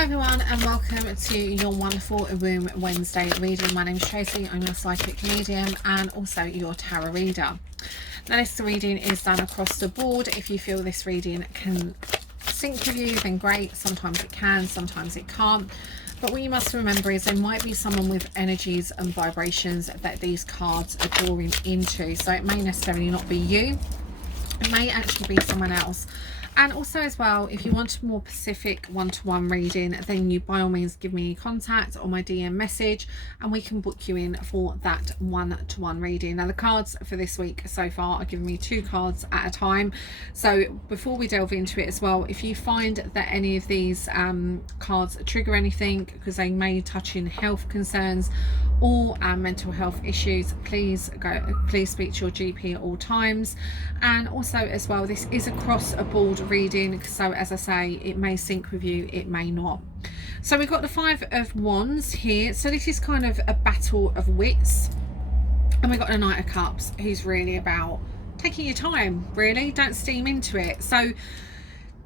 Hi everyone, and welcome to your wonderful Womb Wednesday reading. My name is Tracy, I'm your psychic medium and also your tarot reader. Now this reading is done across the board. If you feel this reading can sync with you, then great. Sometimes it can, sometimes it can't. But what you must remember is there might be someone with energies and vibrations that these cards are drawing into. So it may necessarily not be you. It may actually be someone else. And also as well, if you want a more specific one-to-one reading, then you by all means give me contact or my DM message and we can book you in for that one-to-one reading. Now the cards for this week so far are giving me 2 cards at a time. So before we delve into it as well, if you find that any of these cards trigger anything because they may touch in health concerns or mental health issues, please speak to your GP at all times. And also as well, this is across a board reading, so as I say, it may sync with you, it may not. So we've got the 5 of Wands here, so this is kind of a battle of wits, and we've got the Knight of Cups, who's really about taking your time, really, don't steam into it. So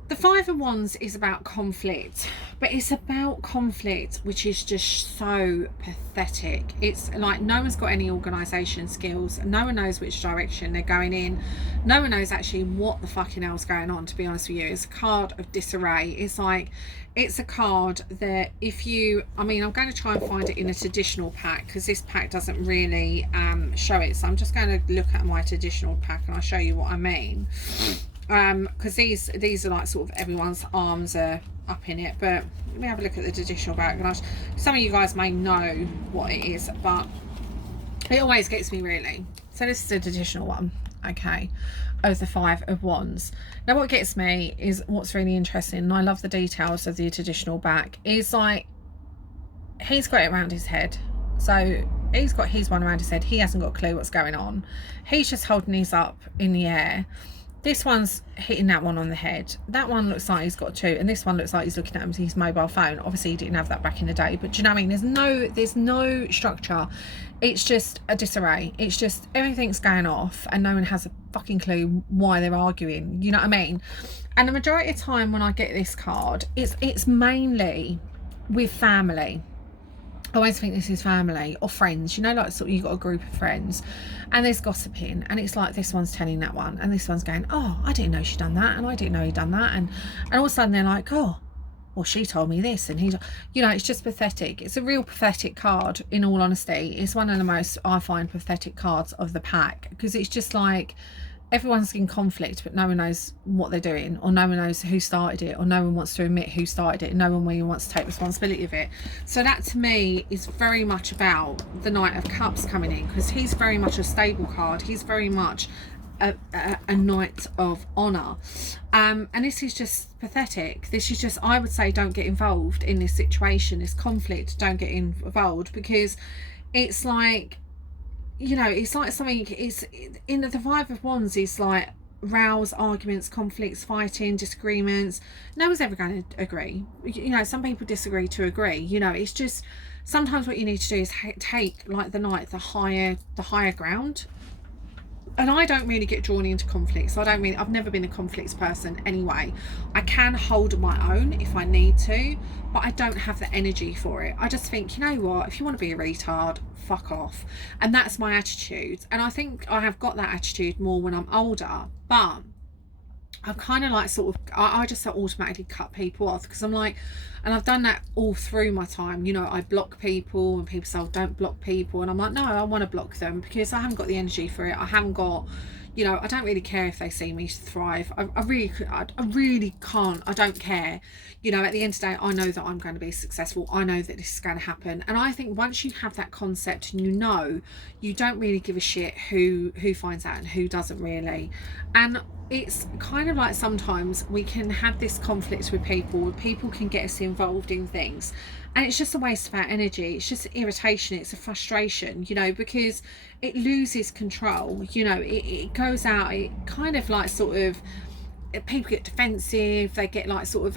the 5 of Wands is about conflict, but it's about conflict which is just so pathetic. It's like no one's got any organisation skills, no one knows which direction they're going in, no one knows actually what the fucking hell's going on, to be honest with you. It's a card of disarray. It's like, it's a card that if you, I mean, I'm going to try and find it in a traditional pack because this pack doesn't really show it, so I'm just going to look at my traditional pack and I'll show you what I mean. Because these are like sort of everyone's arms are up in it, but let me have a look at the traditional back. And some of you guys may know what it is, but it always gets me really. So this is the traditional one, okay, of the 5 of Wands. Now what gets me is what's really interesting, and I love the details of the traditional back, is like he's got it around his head. So he's got his one around his head, he hasn't got a clue what's going on, he's just holding his up in the air. This one's hitting that one on the head. That one looks like he's got 2, and this one looks like he's looking at his mobile phone. Obviously he didn't have that back in the day, but do you know what I mean? There's no structure. It's just a disarray. It's just everything's going off and no one has a fucking clue why they're arguing, you know what I mean? And the majority of the time when I get this card, it's mainly with family. I always think this is family or friends, you know, like sort of you've got a group of friends and there's gossiping, and it's like this one's telling that one and this one's going, oh, I didn't know she'd done that, and I didn't know he'd done that, and all of a sudden they're like, oh, well, she told me this, and he's, you know, it's just pathetic. It's a real pathetic card, in all honesty. It's one of the most, I find, pathetic cards of the pack, because it's just like everyone's in conflict but no one knows what they're doing, or no one knows who started it, or no one wants to admit who started it, and no one really wants to take responsibility of it. So that to me is very much about the Knight of Cups coming in, because he's very much a stable card. He's very much a knight of honor, and this is just pathetic. This is just, I would say, don't get involved in this situation, this conflict. Don't get involved, because it's like, you know, it's like something is in the 5 of Wands is like rows, arguments, conflicts, fighting, disagreements. No one's ever going to agree. You know, some people disagree to agree. You know, it's just sometimes what you need to do is take, like the knight, the higher ground. And I don't really get drawn into conflicts. I've never been a conflicts person anyway. I can hold my own if I need to, but I don't have the energy for it. I just think, you know what, if you want to be a retard, fuck off. And that's my attitude. And I think I have got that attitude more when I'm older, but I'm kind of like sort of, I just automatically cut people off, because I'm like, and I've done that all through my time, you know, I block people and people say, oh, don't block people, and I'm like, no, I want to block them because I haven't got the energy for it. I haven't got, you know, I don't really care if they see me thrive. I really can't. I don't care. You know, at the end of the day, I know that I'm going to be successful. I know that this is going to happen. And I think once you have that concept and you know, you don't really give a shit who finds out and who doesn't really. And it's kind of like sometimes we can have this conflict with people can get us involved in things, and it's just a waste of our energy. It's just irritation, it's a frustration, you know, because it loses control, you know, it goes out, it kind of like sort of, people get defensive, they get like sort of,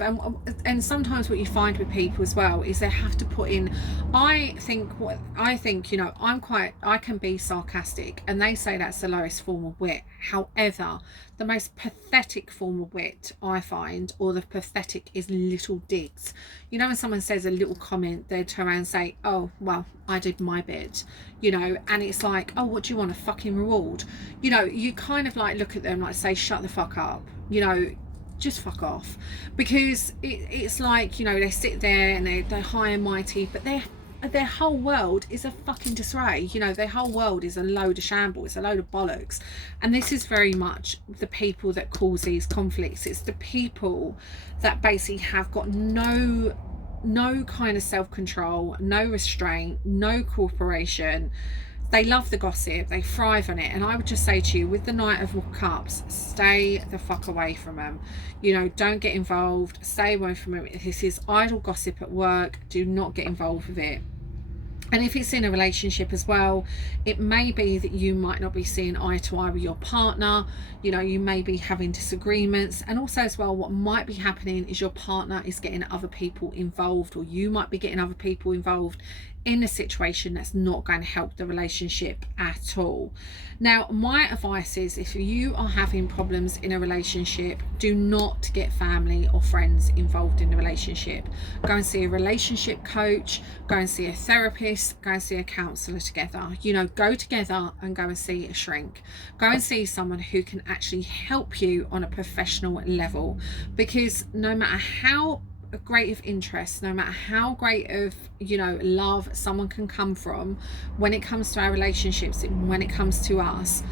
and sometimes what you find with people as well is they have to put in, I think, you know, I can be sarcastic, and they say that's the lowest form of wit. However, the most pathetic form of wit, I find, or the pathetic, is little digs. You know, when someone says a little comment, they turn around and say, oh, well, I did my bit, you know, and it's like, oh, what do you want, a fucking reward? You know, you kind of like look at them like, say, shut the fuck up, you know, just fuck off. Because it's like, you know, they sit there and they're high and mighty, but their whole world is a fucking disarray. You know, their whole world is a load of shambles, it's a load of bollocks. And this is very much the people that cause these conflicts. It's the people that basically have got no kind of self-control, no restraint, no cooperation. They love the gossip, they thrive on it. And I would just say to you, with the Knight of Cups, stay the fuck away from them. You know, don't get involved, stay away from them. If this is idle gossip at work, do not get involved with it. And if it's in a relationship as well, it may be that you might not be seeing eye to eye with your partner. You know, you may be having disagreements. And also as well, what might be happening is your partner is getting other people involved, or you might be getting other people involved in a situation that's not going to help the relationship at all. Now, my advice is, if you are having problems in a relationship, do not get family or friends involved in the relationship. Go and see a relationship coach, go and see a therapist, go and see a counsellor together. You know, go together and go and see a shrink. Go and see someone who can actually help you on a professional level, because no matter how great of interest, no matter how great of, you know, love someone can come from, when it comes to our relationships, when it comes to us,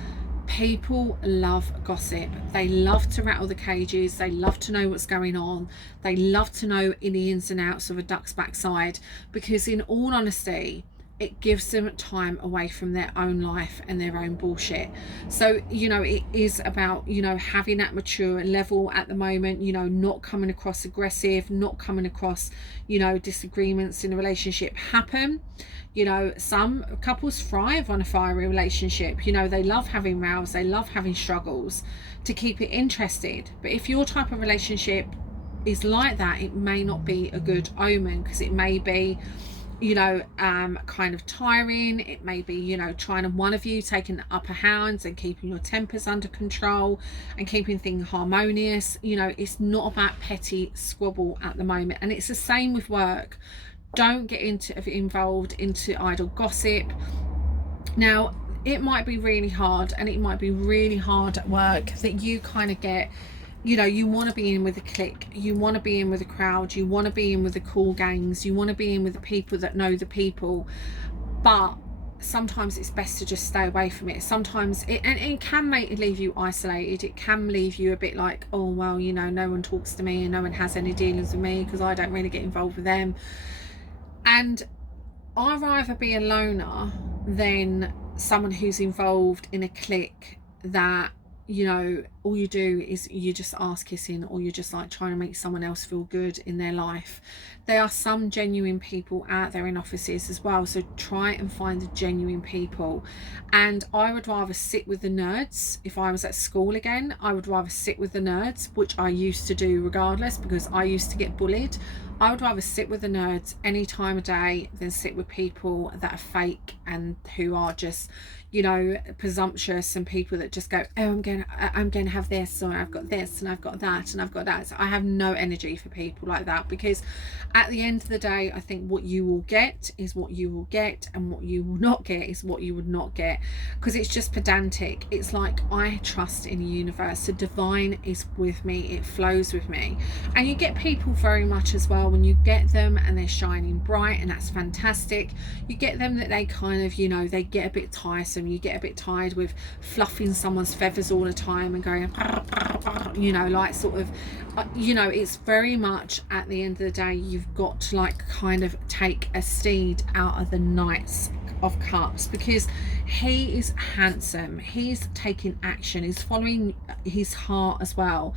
people love gossip. They love to rattle the cages, they love to know what's going on, they love to know in the ins and outs of a duck's backside, because in all honesty, it gives them time away from their own life and their own bullshit. So, you know, it is about, you know, having that mature level at the moment, you know, not coming across aggressive, not coming across, you know, disagreements in a relationship happen. You know, some couples thrive on a fiery relationship. You know, they love having rows, they love having struggles to keep it interested. But if your type of relationship is like that, it may not be a good omen, because it may be, you know, kind of tiring. It may be, you know, trying to one of you taking the upper hand and keeping your tempers under control and keeping things harmonious. You know, it's not about petty squabble at the moment. And it's the same with work. Don't get involved into idle gossip. Now, it might be really hard, and it might be really hard at work that you kind of get, you know, you want to be in with a clique, you want to be in with a crowd, you want to be in with the cool gangs, you want to be in with the people that know the people, but sometimes it's best to just stay away from it. Sometimes it can leave you isolated. It can leave you a bit like, oh well, you know, no one talks to me and no one has any dealings with me because I don't really get involved with them. And I'd rather be a loner than someone who's involved in a clique that, you know, all you do is you just ass kissing, or you're just like trying to make someone else feel good in their life. There are some genuine people out there in offices as well, so try and find the genuine people. And I would rather sit with the nerds. If I was at school again, I would rather sit with the nerds, which I used to do regardless, because I used to get bullied. I would rather sit with the nerds any time of day than sit with people that are fake and who are just, you know, presumptuous, and people that just go, oh, I'm going to have this, or I've got this, and I've got that, and I've got that. So I have no energy for people like that, because at the end of the day, I think what you will get is what you will get, and what you will not get is what you would not get, because it's just pedantic. It's like, I trust in the universe. The divine is with me, it flows with me. And you get people very much as well, when you get them and they're shining bright, and that's fantastic. You get them that they kind of, you know, they get a bit tiresome. You get a bit tired with fluffing someone's feathers all the time and going, you know, like sort of, you know, it's very much at the end of the day, you've got to like kind of take a steed out of the Knights of Cups, because he is handsome, he's taking action, he's following his heart as well.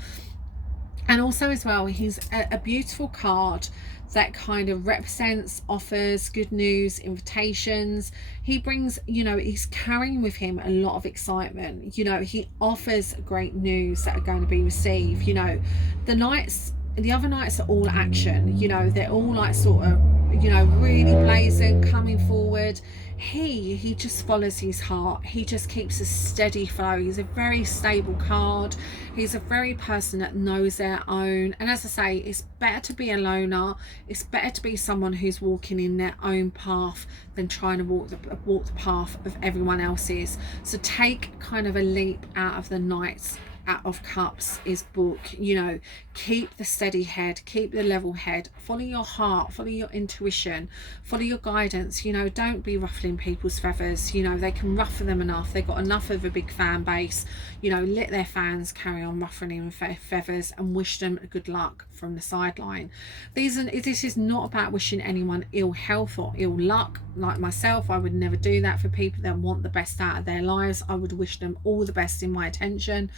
And also as well, he's a beautiful card that kind of represents, offers good news, invitations. He brings, you know, he's carrying with him a lot of excitement. You know, he offers great news that are going to be received. You know, the other knights are all action. You know, they're all like sort of, you know, really blazing, coming forward. He just follows his heart. He just keeps a steady flow. He's a very stable card. He's a very person that knows their own. And as I say, it's better to be a loner. It's better to be someone who's walking in their own path than trying to walk the path of everyone else's. So take kind of a leap out of the Knights of Cups is book. You know, keep the steady head, keep the level head, follow your heart, follow your intuition, follow your guidance. You know, don't be ruffling people's feathers. You know, they can ruffle them enough. They've got enough of a big fan base. You know, let their fans carry on ruffling feathers and wish them good luck from the sideline. This is not about wishing anyone ill health or ill luck. Like myself, I would never do that for people that want the best out of their lives. I would wish them all the best in my attention.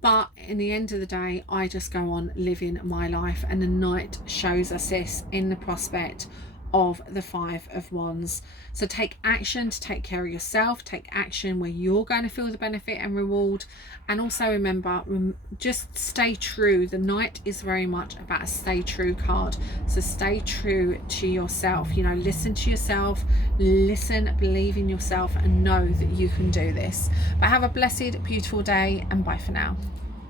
But in the end of the day, I just go on living my life, and the Knight shows us this in the prospect of the Five of Wands. So take action to take care of yourself, take action where you're going to feel the benefit and reward. And also remember, just stay true. The Knight is very much about a stay true card. So stay true to yourself. You know, listen to yourself, listen, believe in yourself, and know that you can do this. But have a blessed, beautiful day, and bye for now.